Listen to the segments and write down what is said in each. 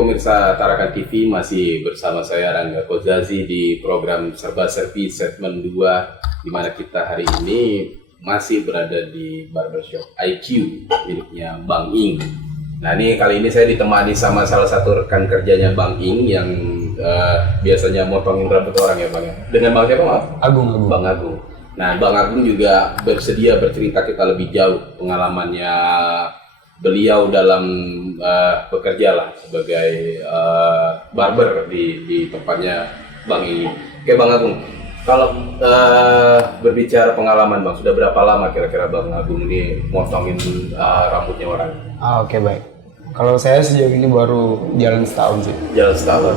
pemirsa Tarakan TV, masih bersama saya Rangga Kozazi di program Serba Servi segmen 2, di mana kita hari ini masih berada di Barbershop IQ miliknya Bang Ing. Nah ini kali ini saya ditemani sama salah satu rekan kerjanya Bang Ing yang biasanya motongin rambut orang ya Bang ya. Dengan Bang siapa Mas? Agung. Bang Agung. Nah Bang Agung juga bersedia bercerita kita lebih jauh pengalamannya beliau dalam bekerja lah sebagai barber di tempatnya Bang ini. Oke Bang Agung, kalau berbicara pengalaman Bang, sudah berapa lama kira-kira Bang Agung ini motongin rambutnya orang? Oke, baik. Kalau saya sejauh ini baru jalan setahun sih. Jalan setahun.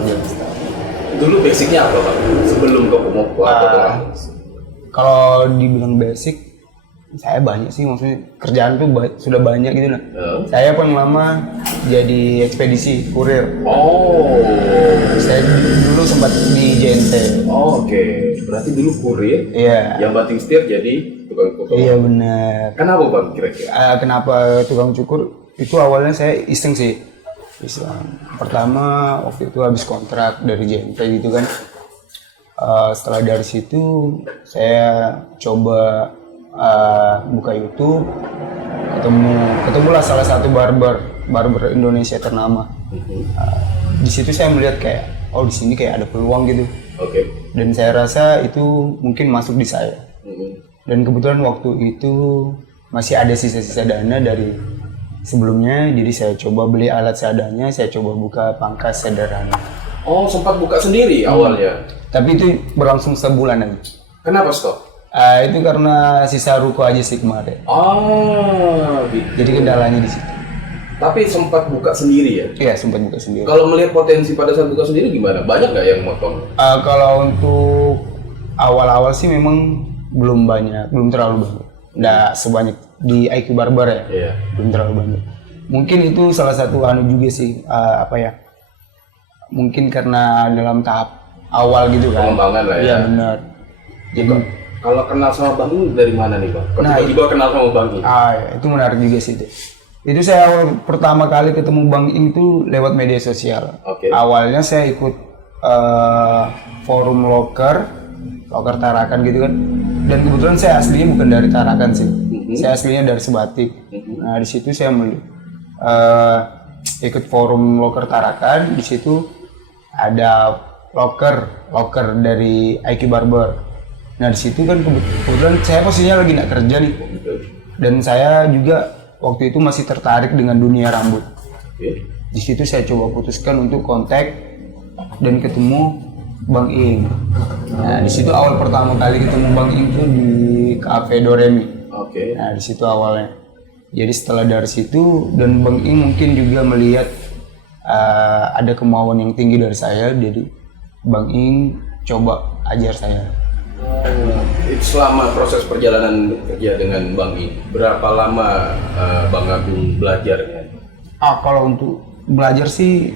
Dulu basicnya apa Bang? Sebelum ke potong? Kalau dibilang basic, saya banyak sih, maksudnya kerjaan tuh sudah banyak gitu lah. Saya paling lama jadi ekspedisi kurir. Oh. Saya dulu sempat di JNT. Oh, oke. Berarti dulu kurir. Iya. Yang banting setir jadi tukang potong. Iya benar. Kenapa Bang kira-kira? Kenapa tukang cukur? Itu awalnya saya iseng sih. Pertama waktu itu habis kontrak dari JNT gitu kan. Setelah dari situ saya coba buka YouTube, ketemulah salah satu barber Indonesia ternama. Di situ saya melihat kayak di sini kayak ada peluang gitu. Oke. Dan saya rasa itu mungkin masuk di saya. Dan kebetulan waktu itu masih ada sisa-sisa dana dari sebelumnya, jadi saya coba beli alat seadanya, saya coba buka pangkas sederhana. Oh, sempat buka sendiri awalnya. Tapi itu berlangsung sebulan aja. Kenapa stop? Itu karena sisa ruko aja sih kemarin. Oh, gitu. Jadi kendalanya di situ. Tapi sempat buka sendiri ya? Iya, sempat buka sendiri. Kalau melihat potensi pada saat buka sendiri gimana? Banyak nggak yang motong? Kalau untuk awal-awal sih memang belum terlalu banyak. Nggak sebanyak di IQ Barber ya. Iya. Belum terlalu banyak. Mungkin itu salah satu juga sih, mungkin karena dalam tahap awal gitu kan. Pengembangan lah ya. Iya benar. Jadi kalau kenal sama Bang Ing dari mana nih Bang? Kalau tiba-tiba kenal sama Bang Ing? Itu menarik juga sih itu. Itu saya awal pertama kali ketemu Bang Ing itu lewat media sosial. Oke. Awalnya saya ikut forum loker Tarakan gitu kan. Dan kebetulan saya aslinya bukan dari Tarakan sih. Saya aslinya dari Sebatik. Nah di situ saya ikut forum loker Tarakan. Di situ ada loker dari IQ Barber. Nah di situ kan kebetulan saya posisinya lagi nggak kerja nih, dan saya juga waktu itu masih tertarik dengan dunia rambut. Di situ saya coba putuskan untuk kontak dan ketemu Bang Ing. Nah di situ awal pertama kali ketemu Bang Ing tuh di Cafe Doremi. Nah di situ awalnya. Jadi setelah dari situ dan Bang Ing mungkin juga melihat ada kemauan yang tinggi dari saya, jadi Bang Ing coba ajar saya. Selama proses perjalanan bekerja dengan Bang Ing, berapa lama Bang Agung belajarnya? Kalau untuk belajar sih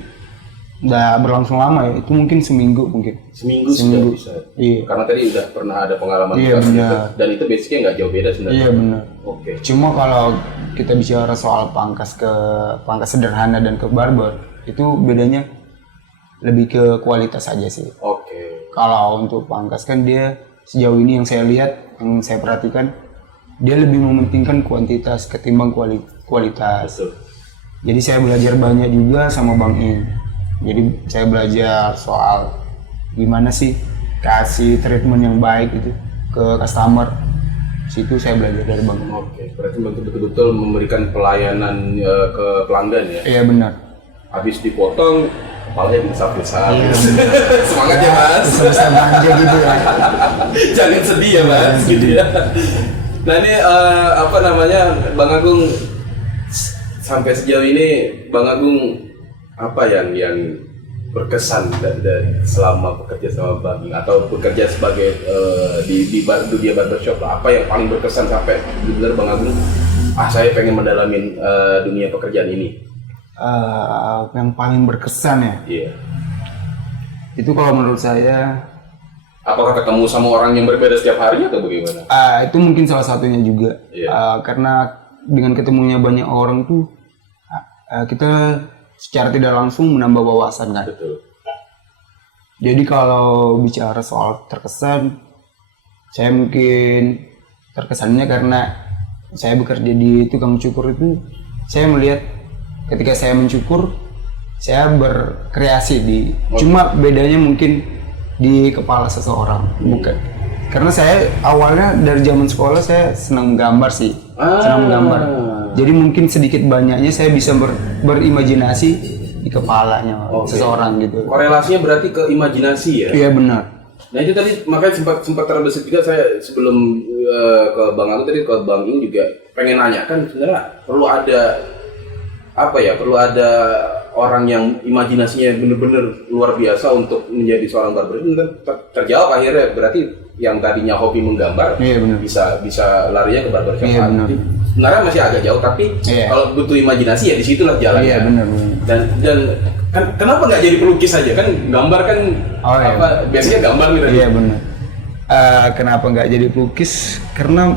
nggak berlangsung lama ya, itu mungkin seminggu mungkin. Seminggu sudah bisa? Iya. Karena tadi udah pernah ada pengalaman. Iya benar. Dan itu basicnya nggak jauh beda sebenarnya? Iya benar. Oke. Cuma kalau kita bicara soal pangkas sederhana dan ke barber, itu bedanya lebih ke kualitas aja sih. Oke. Kalau untuk pangkas kan dia sejauh ini yang saya lihat, yang saya perhatikan, dia lebih mementingkan kuantitas ketimbang kualitas. Betul. Jadi saya belajar banyak juga sama Bang Ing. Jadi saya belajar soal gimana sih kasih treatment yang baik itu ke customer. Situ saya belajar dari Bang Ing. Oke, berarti betul-betul memberikan pelayanan ke pelanggan ya? Iya benar. Habis dipotong, kepalanya diusap-usap. Iya, Semangat ya Mas. Selesai aja gitu ya. Jangan sedih ya Mas, gitu ya. Nah ini Bang Agung, sampai sejauh ini Bang Agung apa yang berkesan dari selama bekerja sama Bang Ing atau bekerja sebagai di dunia barbershop, apa yang paling berkesan sampai benar Bang Agung saya pengen mendalamin dunia pekerjaan ini? Yang paling berkesan ya? Iya. Itu kalau menurut saya, apakah ketemu sama orang yang berbeda setiap hari atau bagaimana? Itu mungkin salah satunya juga. Iya. Karena dengan ketemunya banyak orang tuh kita secara tidak langsung menambah wawasan kan. Betul. Jadi kalau bicara soal terkesan, saya mungkin terkesannya karena saya bekerja di tukang cukur itu, saya melihat ketika saya mencukur, saya berkreasi di, cuma bedanya mungkin di kepala seseorang, bukan. Karena saya awalnya dari zaman sekolah saya senang menggambar sih, senang menggambar. Jadi mungkin sedikit banyaknya saya bisa berimajinasi di kepalanya seseorang gitu. Korelasinya berarti ke imajinasi ya? Iya benar. Nah itu tadi makanya sempat terbesit juga saya sebelum ke Bang Agus tadi, ke Bang Ing juga pengen nanya kan sebenarnya perlu ada apa ya, perlu ada orang yang imajinasinya bener-bener luar biasa untuk menjadi seorang barber. Itu terjawab akhirnya, berarti yang tadinya hobi menggambar bisa larinya ke barbershop. Iya, benar. Sebenarnya masih agak jauh, tapi kalau butuh imajinasi ya disitulah jalannya. Iya benar. Dan kan kenapa nggak jadi pelukis aja, kan gambar kan biasanya gambar gitu. Iya benar. Kenapa nggak jadi pelukis? Karena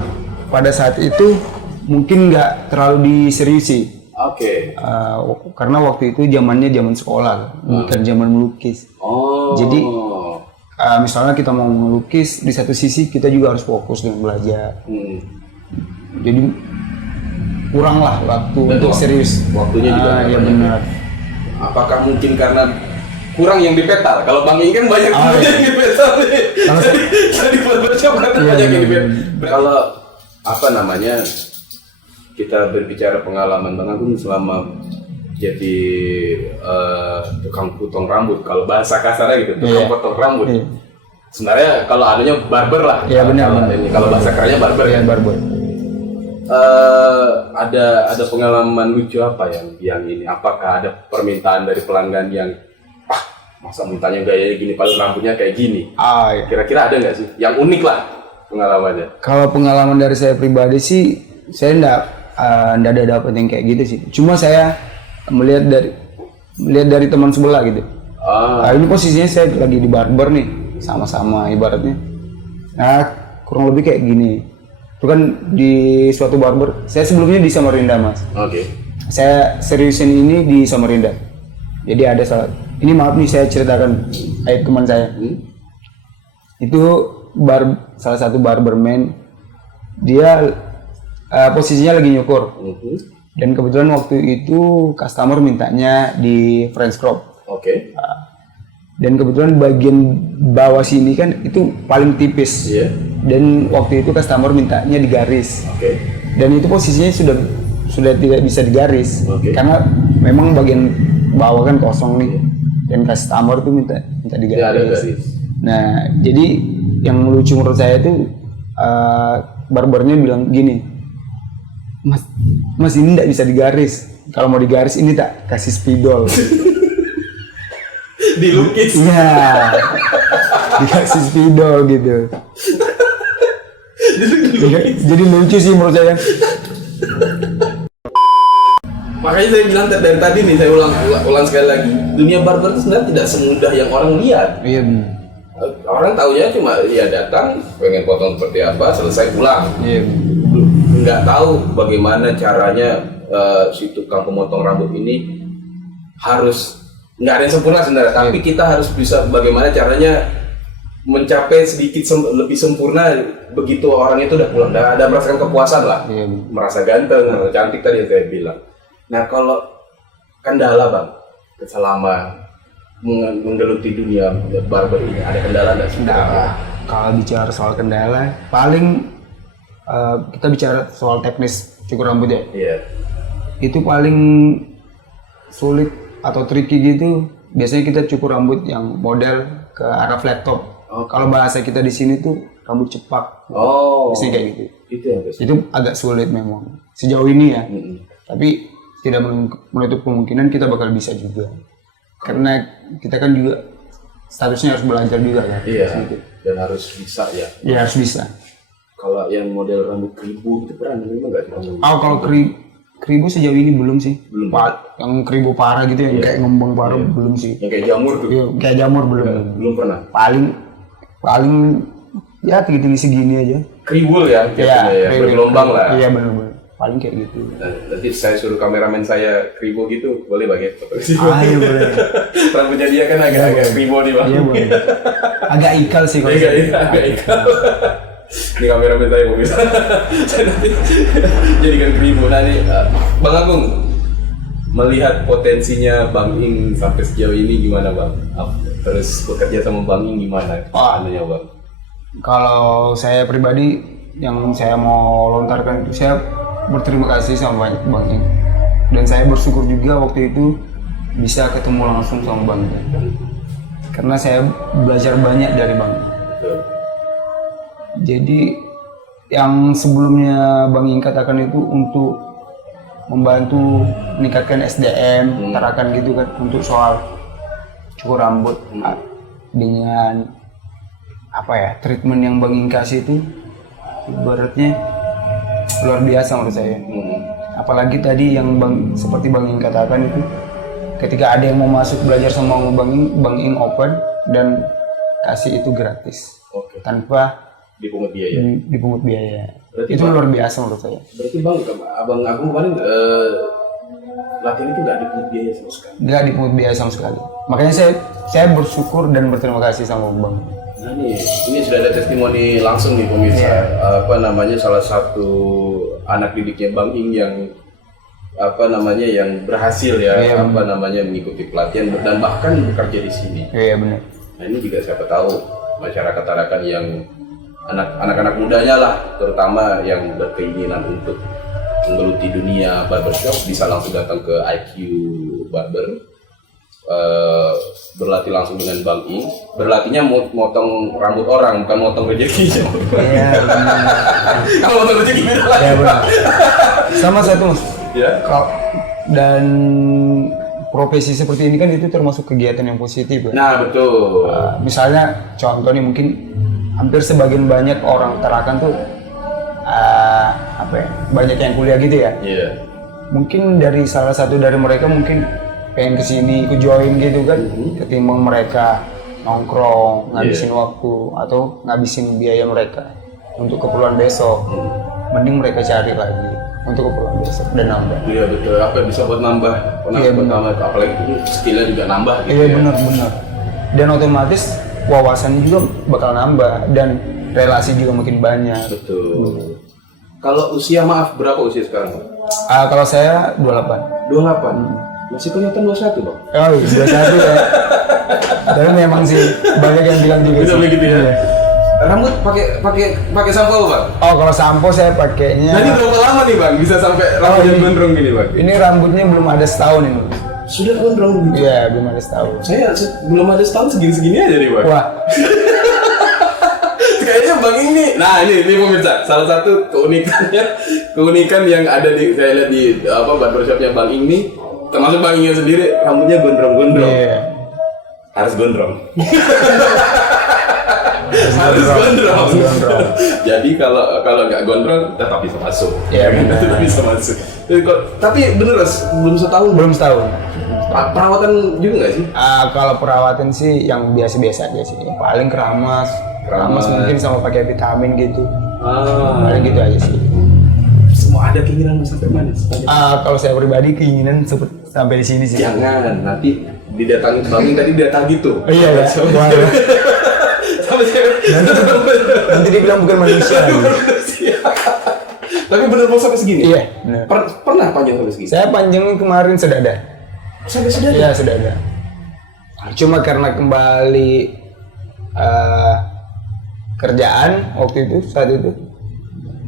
pada saat itu mungkin nggak terlalu diseriusi. Oke. Karena waktu itu zaman sekolah, bukan zaman melukis. Jadi misalnya kita mau melukis, di satu sisi kita juga harus fokus dengan belajar. Jadi kuranglah waktu untuk serius. Waktunya juga iya benar. Apakah mungkin karena kurang yang dipetal? Kalau Bang Ing kan banyak yang dipetal nih. Jadi barbershop kan banyak yang dipetal. Kalau apa namanya, kita berbicara pengalaman Bang Agung selama jadi tukang potong rambut, kalau bahasa kasarnya gitu, tukang potong rambut. Sebenarnya kalau anunya barber lah. Iya benar. Kalau bahasa kerennya barber. Iya barber. Ada pengalaman lucu apa yang ini? Apakah ada permintaan dari pelanggan yang masa mintanya gayanya gini, paling rambutnya kayak gini? Kira-kira ada nggak sih yang unik lah pengalamannya? Kalau pengalaman dari saya pribadi sih, saya nggak ada dapet yang kayak gitu sih. Cuma saya melihat dari teman sebelah gitu. Ini posisinya saya lagi di barber nih, sama-sama ibaratnya. Nah kurang lebih kayak gini. Itu kan di suatu barber, saya sebelumnya di Samarinda Mas. Oke. Saya seriusin ini di Samarinda. Jadi ada ini maaf nih saya ceritakan aib teman saya. Itu salah satu barberman, dia posisinya lagi nyukur. Dan kebetulan waktu itu customer mintanya di French crop. Oke. Dan kebetulan bagian bawah sini kan itu paling tipis. Dan waktu itu customer mintanya digaris. Dan itu posisinya sudah tidak bisa digaris. Karena memang bagian bawah kan kosong nih. Dan customer tuh minta digaris. Nah, jadi yang lucu menurut saya itu barbernya bilang gini, Mas ini tidak bisa digaris. Kalau mau digaris ini tak kasih spidol. Dilukis. Iya. Dikasih spidol gitu. Jadi lucu sih menurut saya. Makanya saya bilang dari tadi nih, saya ulang sekali lagi, dunia barber itu sebenarnya tidak semudah yang orang lihat. Iya. Orang taunya cuma datang, pengen potong seperti apa, selesai pulang. Iya. Nggak tahu bagaimana caranya si tukang pemotong rambut ini harus, nggak ada yang sempurna sebenarnya, tapi kita harus bisa bagaimana caranya mencapai sedikit lebih sempurna begitu orang itu udah pulang, ada merasakan kepuasan lah, merasa ganteng, merasa cantik tadi yang saya bilang. Nah kalau kendala Bang, selama menggeluti dunia barber ini, ada kendala nggak sih? Kalau bicara soal kendala, paling kita bicara soal teknis cukur rambut ya. Iya. Itu paling sulit atau tricky gitu. Biasanya kita cukur rambut yang model ke arah flat top. Kalau bahasa kita di sini tuh rambut cepak. Biasanya kayak gitu. Itu agak sulit memang sejauh ini ya. Tapi tidak menutup kemungkinan kita bakal bisa juga. Karena kita kan juga statusnya harus belajar juga kan. Iya. Dan harus bisa ya. Iya harus bisa. Kalau yang model rambut keribu itu pernah nerima nggak sih? Kalau keribu sejauh ini belum sih. Belum. Yang keribu parah gitu yang kayak ngembang parah belum sih. Yang kayak jamur tuh. Iya, kayak jamur belum. Belum pernah. Paling ya tinggi segini aja. Keribul ya, Iya, bergelombang lah. Iya benar. paling kayak gitu. Nanti saya suruh kameramen saya kribo gitu, boleh Bang ya? Iya boleh. Rambutnya dia kan agak kribo nih Bang. Iya boleh. Agak ikal sih kalau Agak ikal. Ini kameramen saya mau bisa. Saya nanti jadikan kribo. Nah ini Bang Agung, melihat potensinya Bang Ing sampai sejauh ini gimana Bang? Terus bekerja sama Bang Ing gimana? Anunya Bang? Kalau saya pribadi yang saya mau lontarkan itu, saya berterima kasih sama Bang Ing, dan saya bersyukur juga waktu itu bisa ketemu langsung sama Bang Ing, karena saya belajar banyak dari Bang Ing. Jadi yang sebelumnya Bang Ing katakan itu untuk membantu meningkatkan SDM, tarakan gitu kan, untuk soal cukur rambut dengan apa ya, treatment yang Bang Ing kasih itu ibaratnya luar biasa menurut saya. Apalagi tadi yang seperti Bang Ing katakan itu, ketika ada yang mau masuk belajar sama Bang Ing open dan kasih itu gratis. Tanpa dipungut biaya. Dipungut biaya. Berarti itu luar biasa menurut saya. Berarti Bang, Abang Agung kemarin latihan itu nggak dipungut biaya sama sekali? Nggak dipungut biaya sama sekali. Makanya saya bersyukur dan berterima kasih sama Bang. Nah nih, ini sudah ada testimoni langsung nih pemirsa. Salah satu anak didiknya Bang Ing yang yang berhasil ya, mengikuti pelatihan dan bahkan bekerja di sini. Iya benar. Nah ini juga siapa tahu masyarakat Tarakan yang anak-anak mudanya lah, terutama yang berkeinginan untuk menggeluti dunia barbershop, bisa langsung datang ke IQ Barber, berlatih langsung dengan Bang Ing. Berlatihnya motong rambut orang, bukan motong rezeki. Iya. Kalau motong rezeki beda lagi. Iya benar. Sama satu Mas. Ya. Dan profesi seperti ini kan itu termasuk kegiatan yang positif ya. Nah betul. Misalnya contoh nih, mungkin hampir sebagian banyak orang Tarakan tuh banyak yang kuliah gitu ya. Iya. Mungkin dari salah satu dari mereka mungkin pengen kesini ikut join gitu kan, ketimbang mereka nongkrong ngabisin waktu atau ngabisin biaya mereka untuk keperluan besok, mending mereka cari lagi untuk keperluan besok dan nambah. Iya betul, apa bisa buat nambah, apalagi itu skillnya juga nambah gitu. Iya benar. Dan otomatis wawasannya juga bakal nambah dan relasi juga makin banyak. Betul. Kalau usia, maaf, berapa usia sekarang? Kalau saya 28. 28. Masih kelihatan 21 Bang. Oh iya 21 ya. Tapi memang sih banyak yang bilang juga bisa sih. Begitu ya. Iya. Rambut pakai sampo Bang? Oh kalau sampo saya pakainya. Nanti berapa lama nih Bang bisa sampai rambutnya gondrong gini Bang? Ini rambutnya belum ada setahun ini. Sudah gondrong begitu? Iya belum ada setahun. Saya belum ada setahun segini-segini aja nih Bang. Wah. Kayaknya Bang ini, nah ini pemirsa, salah satu keunikan yang ada saya lihat di barbershopnya Bang Ing nih, termasuk Bang Ingnya sendiri, rambutnya gondrong-gondrong. Iya. Harus gondrong. Harus gondrong. Jadi kalau nggak gondrong tetap bisa masuk. Iya benar. Tetap bisa masuk. Tapi bener belum setahun. Belum setahun. Perawatan juga nggak sih? Kalau perawatan sih yang biasa-biasa aja sih. Paling keramas mungkin sama pakai vitamin gitu. Paling gitu aja sih. Semua ada keinginan sampai mana? Kalau saya pribadi keinginan sampai di sini sih. Jangan, nanti didatangi Bang Ing tadi datang gitu. Oh, iya ya. Nanti dibilang bukan manusia. Tapi bener mau sampai segini? Iya. Pernah panjang sampai segini? Saya panjangin kemarin sedada. Sampai sedada? Iya sedada. Cuma karena kembali kerjaan waktu itu saat itu,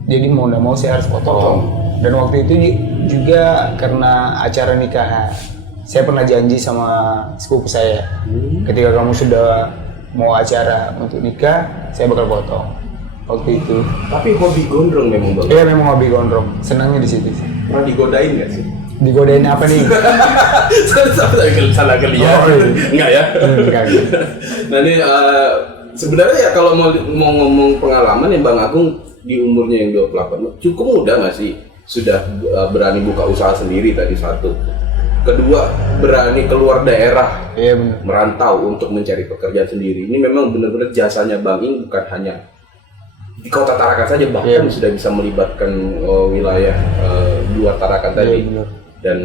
jadi mau nggak mau saya harus potong. Dan waktu itu juga karena acara nikahan, saya pernah janji sama sepupu saya, ketika kamu sudah mau acara untuk nikah, saya bakal potong. Waktu itu. Tapi hobi gondrong memang Bang? Iya memang hobi gondrong, senangnya di situ sih. Pernah digodain nggak sih? Digodain apa nih? Salah kalian? Enggak ya? Enggak. Nah ini sebenarnya ya kalau mau ngomong pengalaman ya Bang Agung di umurnya yang 28 cukup muda masih sudah berani buka usaha sendiri tadi satu. Kedua, berani keluar daerah, Iya benar. merantau untuk mencari pekerjaan sendiri. Ini memang benar-benar jasanya Bang Ing bukan hanya di kota Tarakan saja bahkan sudah bisa melibatkan wilayah luar Tarakan tadi. benar. Dan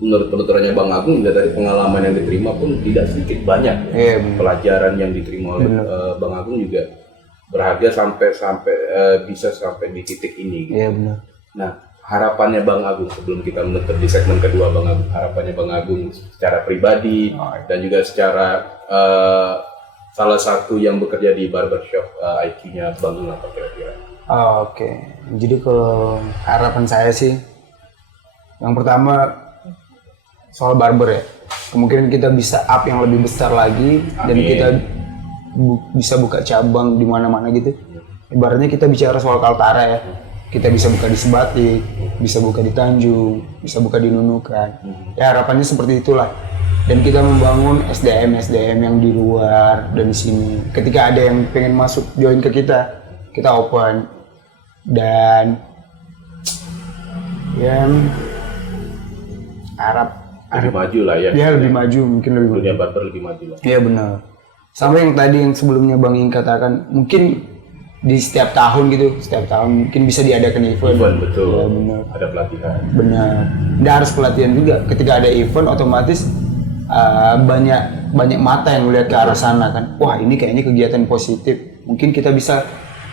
menurut penuturannya Bang Agung juga dari pengalaman yang diterima pun tidak sedikit banyak Benar. pelajaran yang diterima oleh Bang Agung juga berharga sampai bisa sampai di titik ini. Gitu. Benar. Nah, harapannya Bang Agung sebelum kita menutup di segmen kedua Bang Agung, harapannya Bang Agung secara pribadi dan juga secara salah satu yang bekerja di barbershop IQ-nya Bang Agung apa kira-kira? Oke, jadi kalau harapan saya sih, yang pertama soal barber ya, kemungkinan kita bisa up yang lebih besar lagi. Amin. Dan kita bisa buka cabang di mana-mana gitu. Ibaratnya kita bicara soal Kaltara ya, kita bisa buka di Sebatik, bisa buka di Tanjung, bisa buka di Nunukan. Ya harapannya seperti itulah. Dan kita membangun SDM yang di luar dan di sini. Ketika ada yang pengen masuk join ke kita open. Dan yang lebih maju lah ya. Ya lebih maju, mungkin lebih maju. Dunia barber lebih maju lah. Iya benar. Sama yang tadi yang sebelumnya Bang Ing katakan, mungkin di setiap tahun mungkin bisa diadakan event. Betul. Ya, benar. Ada pelatihan. Benar. Dan harus pelatihan juga. Ketika ada event otomatis banyak mata yang melihat ke arah sana kan. Wah, ini kayaknya kegiatan positif. Mungkin kita bisa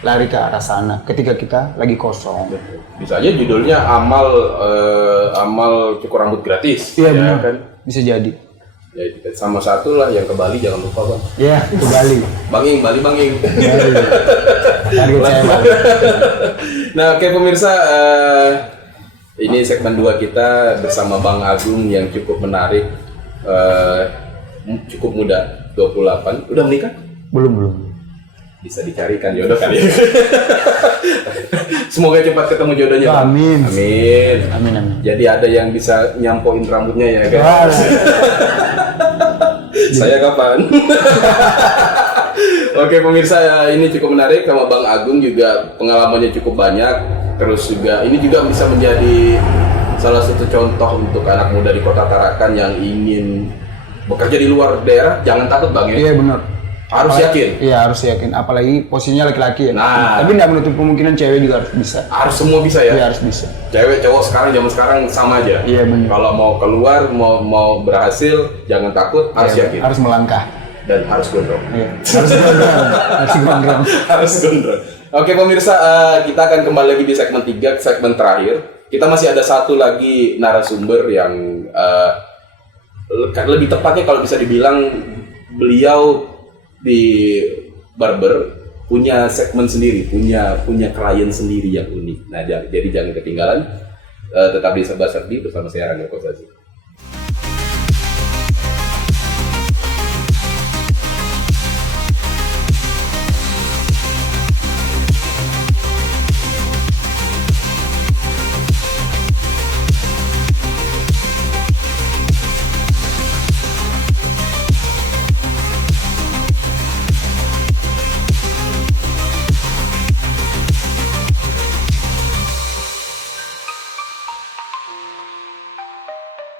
lari ke arah sana ketika kita lagi kosong. Bisa aja judulnya amal cukur rambut gratis. Iya, benar. Kan? Bisa jadi. Ya, sama satu lah yang ke Bali jangan lupa Bang. Ya, ke Bali. Bali. Target saya Bali. Nah, oke pemirsa, ini segmen 2 kita bersama Bang Agung yang cukup menarik, cukup muda, 28. Udah menikah? Belum. Bisa dicarikan jodoh kali ya. Semoga cepat ketemu jodohnya. Amin. Jadi ada yang bisa nyampoin rambutnya ya kan? Saya kapan? Oke pemirsa, ini cukup menarik sama Bang Agung juga pengalamannya cukup banyak. Terus juga ini juga bisa menjadi salah satu contoh untuk anak muda di Kota Tarakan yang ingin bekerja di luar daerah. Jangan takut Bang ya. Iya benar. Harus yakin. Iya harus yakin. Apalagi posisinya laki-laki ya. Nah, tapi nggak menutup kemungkinan cewek juga harus bisa. Harus semua bisa ya. Iya harus bisa. Cewek cowok zaman sekarang sama aja. Iya benar. Kalau mau keluar mau berhasil jangan takut, harus yakin. Harus melangkah. Dan harus gondrong. Iya. Harus gondrong. Harus gondrong. Oke pemirsa, kita akan kembali lagi di segmen 3, segmen terakhir. Kita masih ada satu lagi narasumber yang lebih tepatnya kalau bisa dibilang beliau di barber punya segmen sendiri, punya klien sendiri yang unik. Nah, jadi jangan ketinggalan. Tetap di Serba Serbi bersama saya Rangga Kosasi.